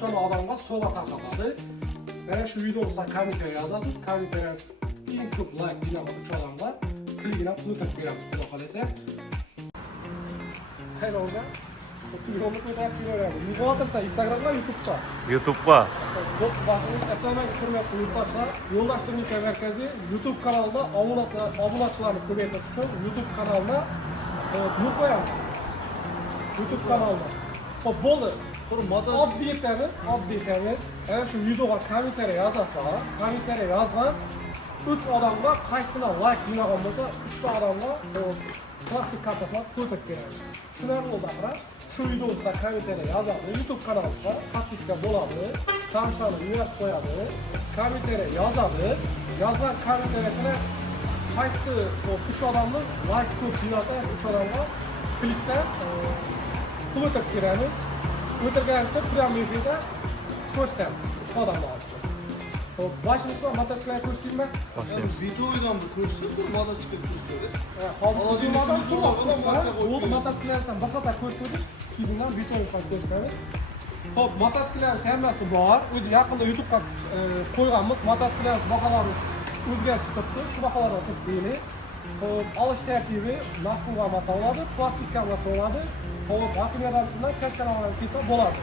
tane adamga sovg'a tarqatadi. Mana shu videoda kommentariy yozasiz. Kommentariyingiz eng ko'p like jinoga 3 odamga klikini qo'yib beramiz, xudo xolasa. Xayr olsun. Videomu ko'tarib beramiz. Yuqotirsa Instagramga, YouTube'ga. YouTube'ga. Assalomu alaykum hurmatli yurtdoshlar. Yo'ldosh texnika markazi YouTube kanalida obunachilarni ko'paytirish uchun YouTube kanalida yo'l qo'yamiz. YouTube kanalida. Xo'p, bo'ldi. Oddiy etamiz. Ana shu videoga kommentariy yozasizlar. Kommentariy yozgan 3 odamga qaysini like jinogan bo'lsa, 3 ta odamga plastik kartasini qo'yib beramiz. Tushunarli bo'ldi axir. Shu videoda kommentariy yozadi. YouTube kanalimizga podpiska bo'ladi. Tanishlarni uyat qo'yadi. Kommentariy yozadi. Yozgan kommentariyasini qaysi 3 odamni like ko'p jinosa, shu 3 odamga klikda qo'yib beramiz. O'tirganimizda prямой efirda ko'rsatamiz odamlarga. Xo'p, boshimizda mototsiklni ko'rsataymi? Boshlaymiz. Videodan bir ko'rsatib, mototsikl ko'rsatamiz. Hozir mototsikllarni faqat ko'rsatib, keyin videoni ko'rsatamiz. Xo'p, mototsikllarning hammasi bor. O'zi yaqinda YouTube'ga qo'yganmiz. Mototsikllarning baholari o'zgarib turibdi. Shu baholarga turib deylik. Xo'p, olish tartibi maqbul masalada, plastik masalada. Xo'p, materiallardan kassalardan kelsa bo'ladi.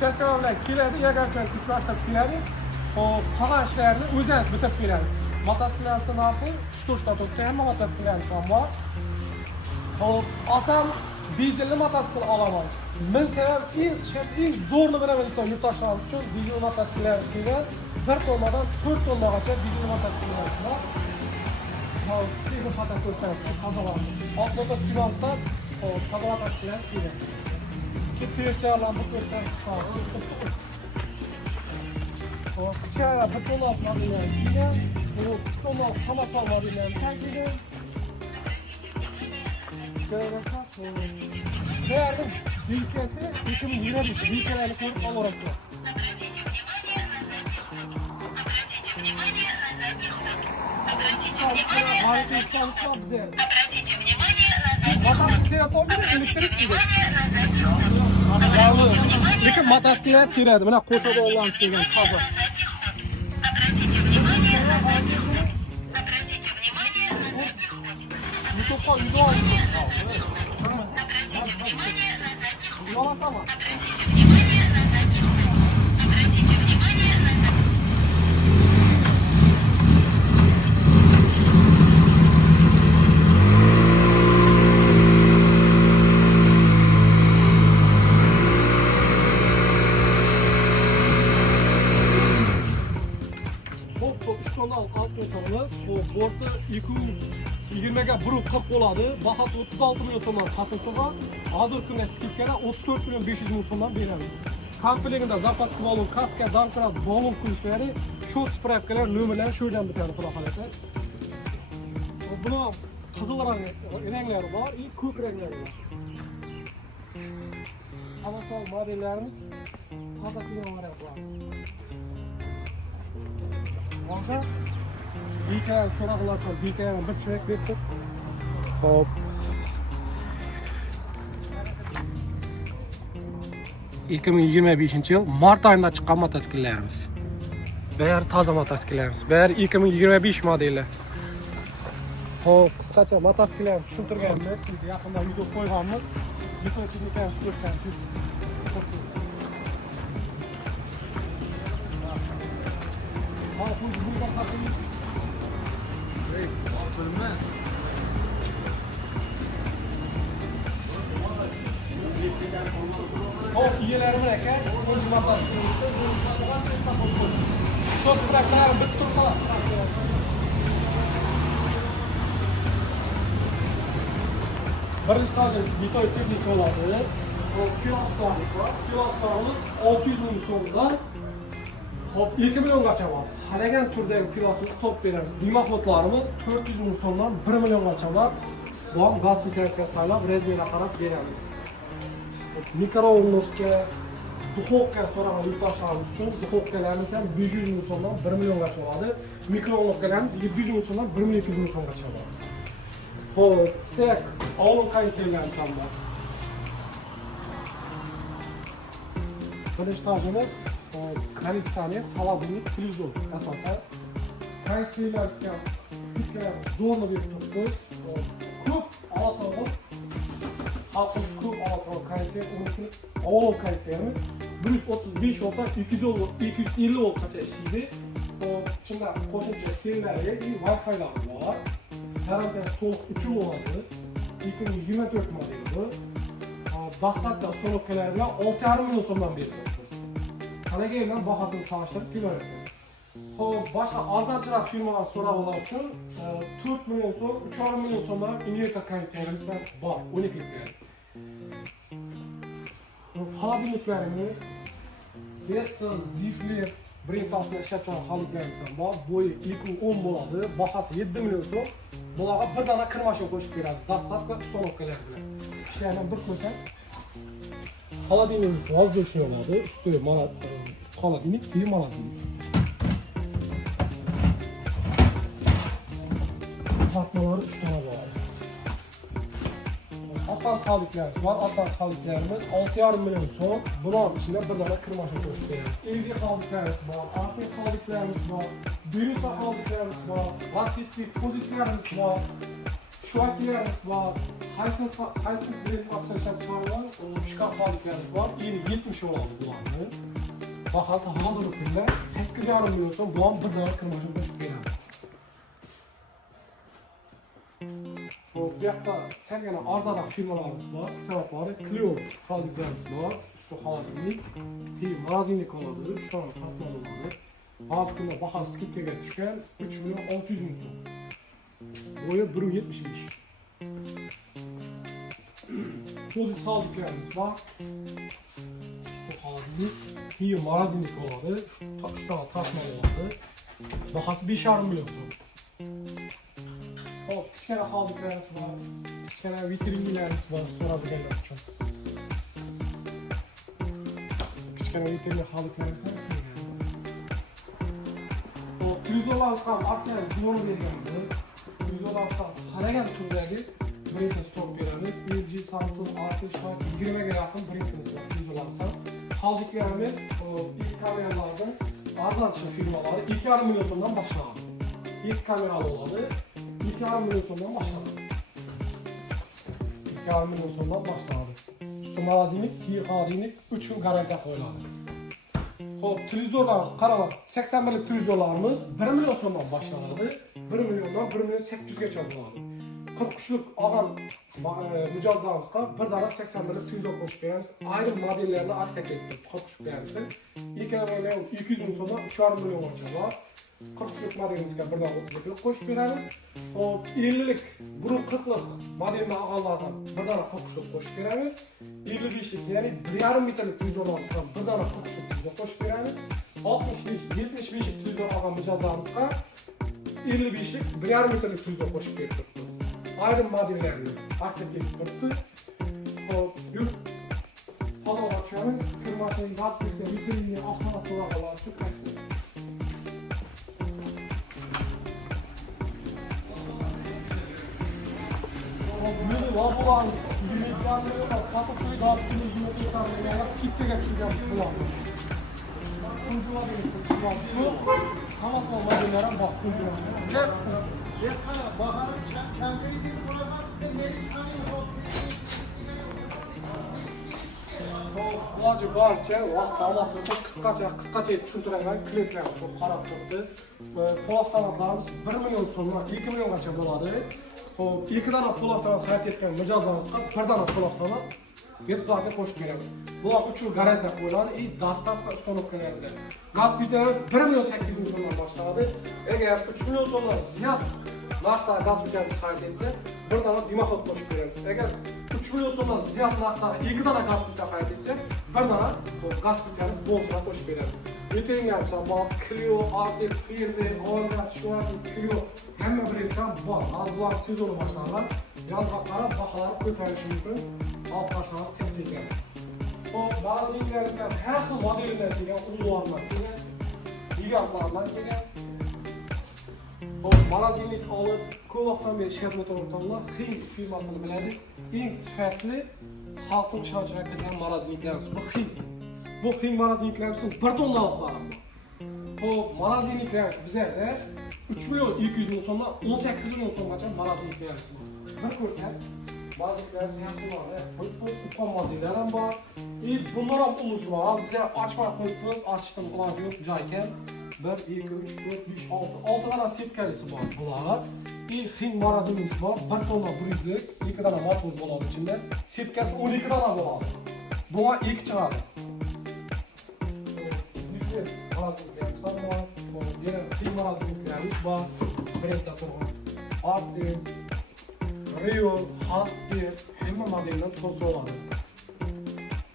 Kassalar keladi, yagarchalik kuch boshlab keladi. Xo'p, qolgan ishlarni o'zingiz bitirib berasiz. Mototsikllarning narxi 3 ta turibdi, hamma mototsikllarning ham bor. Xo'p, oson dizelli mototsikl olaman. Men sabab eng zo'rni bilaman yurtdoshlarimiz uchun dizel mototsikllari kelgan. 1 tonnadan 4 tonnagacha dizel mototsiklllar bor. Xo'p, texnik xato ko'rsatamiz, tozalanadi. Oq mototsiklllar Kabalat bilen gidelim. Kıtırçalarla bu göster. O kıçara betonlar var yine. O kıçtonlar samasal var yine. Sen gidelim. Şöyle bak. Değerli bilkesi 2023 bilkelerini koyup al orası. Maalesef İstanbul'da bize. Motosiklet otomobili elektrik gibi. Yağlı. Lekin motosiklet kiradi. Mana qo'shib olamiz kelgan toza. YouTube'ga video oldim. Bu borti 220 ga 140 bo'ladi. Bahasi 36 million so'mdan sotilgan. Hozir kunda skidkada 34 million 500 ming so'mdan beramiz. Komplektida zapaska balon, kaska, damkrat, balon kulishlari, shu spravkalar, nomerlari shu yerdan bitadi, xudo xolasa. Buni qizil ranglari bor, ko'k ranglari bor. Amasol modellarimiz hozir qilgan variantlar. Hozir Bilkalar so'rag'lar uchun bilkalarni bir cho'rak berdik. Hop. Ilk 2025-yil mart oyida chiqqan mototsikllarimiz. Bari toza mototsikllarimiz. Bari 2025 modeli. Hop, qisqacha mototsikllarni tushuntirganmiz. Yaqinda video qo'yganmiz. Video texnikani ko'rsatamiz. Hop, bu qattiq Hop, iyelerimi aka, o'z motosiklimizda shu spraklarim bitib turib birinchi hozir betoy texnik bo'ladi. Kiloslarimiz bor. Kiloslarimiz 600 ming so'mdan hop 2 milliongacha bor. Xalagan turdagi pilosimiz top beramiz. Dimoxlotlarimiz 400 ming so'mdan 1 milliongacha bor. Bu gaz vitesiga saylab, rezmega qarab beramiz. Mikroovnovka, duxovka so'ragan yurtdoshlarimiz uchun duxovkalarimiz ham 500 ming so'mdan 1 milliongacha bo'ladi. Mikroovnovkalarimiz 700 ming so'mdan 1 million 200 ming so'mgacha bor. Xo'p, sek, olim konditsionerlarimiz ham bor. Birinchi tojimiz Konditsioner, холодильник, televizor asosan. Konditsionerlarga skidkalar zo'rni berib turibdi. Ko'p olato'g'il, xalqimiz ko'p olato'g'il konditsioner, avval konditsionerimiz 135 voltdan 250 voltgacha ishlaydi. Ichida qo'shimcha keyinlari Wi-Fi'lar bor. Garantiyasi to'liq uchuv bo'ladi. 2024 modeli bu. Dastlabki uстановкалari bilan 6,5 million so'mdan beryapmiz. Qanaqa bilan bahosini solishtirib ko'rasiz. Xo'p, boshqa arzonchiroq firmalar so'rab olish uchun 4 million so'm, 3,5 million so'mdan inverter konditsionerimiz bor, 12 liklar. Холодильникlarimiz Vestel, Zifler brendasida ishlab chiqargan холодильникlarimiz bor. Bo'yi 210 bo'ladi, bahosi 7 million so'm. Bularga bir dona kir mashina qo'shib beradi, dastlabki uстановкалар bilan. İşlerden bir ko'rsak, холодильник воздушный oladi, üstü холодильник, keyin молодильник. Tartmaları 3 tane var. Atan kalıklarımız var. Atan kalıklarımız 6,5 milyon so'm. Bunun içinde bir tane kir mashina qo'shib beradi. LG kalıklarımız var, AP kalıklarımız var, Berusa kalıklarımız var, Rossiyskiy pozitsiyalarimiz var, Şuvakilerimiz var. Haysız bir pasajlar var, şkaf fabriklerimiz var. Yeni 70 oldu bu anı. Bahası hazır ürünler 8,5 milyon so'm bu an bir tane kir mashina qo'shib beramiz. Bu yoqda sergana arzonroq firmalarimiz bor. Sabablari Clio fabriklarimiz bor. Usti холодильник, keyin morozinnik oladi, shu tartma oladi. Hozir kunda bahor skidkaga tushgan 3 million 600 ming so'm. Bo'yi 1,75. Poziz холодильникlarimiz var. Su холодильник, keyin morozinnik oladi, shu tane tasma oladi. Bahası 5,5 milyon so'm. Hop, kichkina холодильникlarimiz var. Kichkina vitrinlarimiz var, so'rabilganlar uchun. Kichkina vitrinli холодильniklarimiz var. Hop, televizorlarimiz ham aksiyani zo'r berganmiz. Televizorlarimiz ham qaragan turdagi brendni stok beramiz. LG, Samsung, AP, Xiaomi 20 ga yaqin brendimiz bor televizorlarimiz ham. Холодильникlarimiz ilk kameralardan arzonchi firmalari 2,5 milyon so'mdan boshlanadi. İlk kameralı oladi, 2,5 milyon so'mdan boshlanadi. 2,5 milyon so'mdan boshlanadi. Usti morozinnik, keyin холодильник 3 yil garantiya qo'yiladi. Xo'p, televizorlarimiz qarang, 81 lik televizorlarimiz 1 milyon so'mdan boshlanadi. 1 milyondan 1 milyon 800 gacha bo'ladi. 43 lik olgan mijozlarimizga bir dona 81 lik televizor qo'shib beramiz. Ayrim modellarni aksiya keltirib qo'shib beramiz. 200 ming so'mdan 3,5 milliongacha bor. 43 modelimizga bir dona 30 lik qo'shib beramiz. Hop, 50 lik, burun 40 lik modelni olganlardan bir dona 43 lik qo'shib beramiz. 55 lik, ya'ni 1,5 metrlik televizorlardan bir dona 43 lik televizor qo'shib beramiz. 65, 75 lik televizor olgan mijozlarimizga 55 lik 1,5 metrlik televizor qo'shib beramiz. Ayrim modellarni aksiya kelib turibdi. Hop, yurt Havalar açıyoruz. Kırmaçayı gazlıkta vitrinini aklına soğuğa şu kaçtı. Böyle labolar, yemeklerleri var. Satıklı gazlıklı yemeklerleri skipte geçeceğim kullandım. Kuncular demek ki bu sanat olmayanlara bak kuncular. Baharım kendiydi burada neresi tanıyor? Bularca barcha vaqt damasini çok qisqacha tushuntirgan klientlar çok qarab turibdi. Po'lat tanatlarimiz 1 million so'mdan 2 milliongacha bo'ladi. Xo'p, 2 dona po'lat tanat xarid etgan mijozlarimizga 1 dona po'lat tanat besplatno qo'shib beramiz. Bular 3 yil garantiya qo'yiladi. Dastlabki uстановкалар bilan. Gaz plitamiz 1 million 800 ming so'mdan boshlanadi. Agar 3 million so'mdan ziyod narxda gaz plitamiz xarid etsa, 1 dona dimoxod qo'shib beramiz. Agar 3 milyon so'mdan ziyod narxda 2 dona gaz plita xarid etsa, 1 dona gaz plitani bonusini qo'shib beramiz. Vitrinlarimiz bor, Clio, Arctic, Firde, Honda, Xiaomi, Clio hamma brenddan bor. Hozir sezoni boshlangan. Yangilar baholar ko'tarilishi mumkin. Olib qo'ysangiz tavsiya etamiz. Hop, ba'zilaringizdan har xil modellar kelgan, ulug'larlar kelgan, gigantlarlar kelgan. Hop, morozinlik olib, ko'p vaqtdan beri ishlab o'tirganlar Xing firmasini biladi. Eng sifatli xalqning ishonchiga kirgan morozinliklarimiz bu Xing. Bu Xing magazinliklerimizin bir tonna alıp baram bu. Hop, magazinliklerimiz bizlerde 3 milyon 200 bin sonunda 18 milyon songacha magazinliklerimiz var. Bir ko'rsak, magazinliklerimiz yaxshi bor. Bu upan modellar ham bor. Bunlar ham ulus var. Biz ochmay qo'yibmiz, ochishdan iloji yo'q joykan. 1, 2, 3, 4, 5, 6 tane sepkalisi var bular. Xing magazinimiz var. 1 tonna brüzlük, 2 tane motor bo'ladi içinde. Sepkasi 12 tane bo'ladi. Buna 2 chiqadi. Zifir magazinliklerimiz var. Yine Xing magazinliklerimiz var. Brendda turgan Artem, Rio, Husky, hamma modeldan to'g'ri oladi.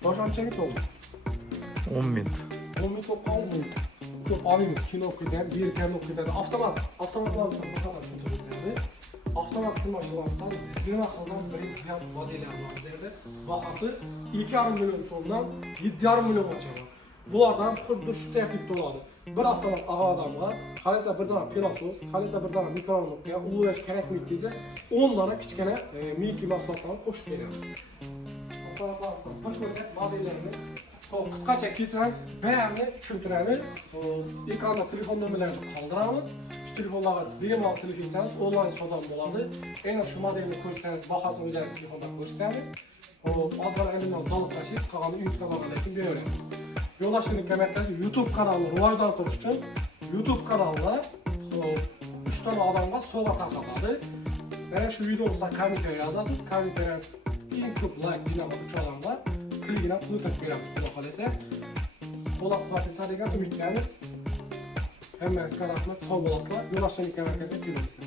Boshqacha to'g'ri. 10 ming. 10 ming to'g'ri. Ko'p olamiz, kino ketadi, zerkarni ketadi. Avtomatlarimiz faqat shunday. Avtomat mashinalarimiz nima xildan bir ziyod modellar bor bizlarda. Bahasi 2,5 million so'mdan 7,5 milliongacha bor. Bulardan xuddi shu texnik bo'ladi. Bir avtomat odamga qarasa bir dona pilosos, qarasa bir dona mikrofonga ulag'ish kerakmi desa, 10 dona kichkina miki mahsulotlarni qo'shib beramiz. Avtomatlarimiz bir ko'rsak modellarini qisqacha kelsangiz bayarini tushuntiramiz. Ekranda telefon nomerlarini qoldiramiz. Shu telefonlarga bemalol telefon onlayn savdo bo'ladi. Aynan shu modelni ko'rsangiz, bahosini o'zingiz telefonda ko'rsatamiz. Ozgina elimdan zalib tashlaysiz, qolganini uyingizga borgandan beraveramiz. Yo'ldoshchilik markazi YouTube kanalini rivojlantirish uchun YouTube kanalida 3 ta odamga sovg'a tarqatadi. Mana shu videomizga kommentariy yozasiz. Kommentariyangiz eng ko'p like bilan 3 odamga kligini pul topib beramiz, xudo xolasa. Qo'llab quvvatlaysiz degan umiddamiz. Hammangizga rahmat, sog' bo'lasizlar. Yo'ldoshchilik markaziga kelingizlar.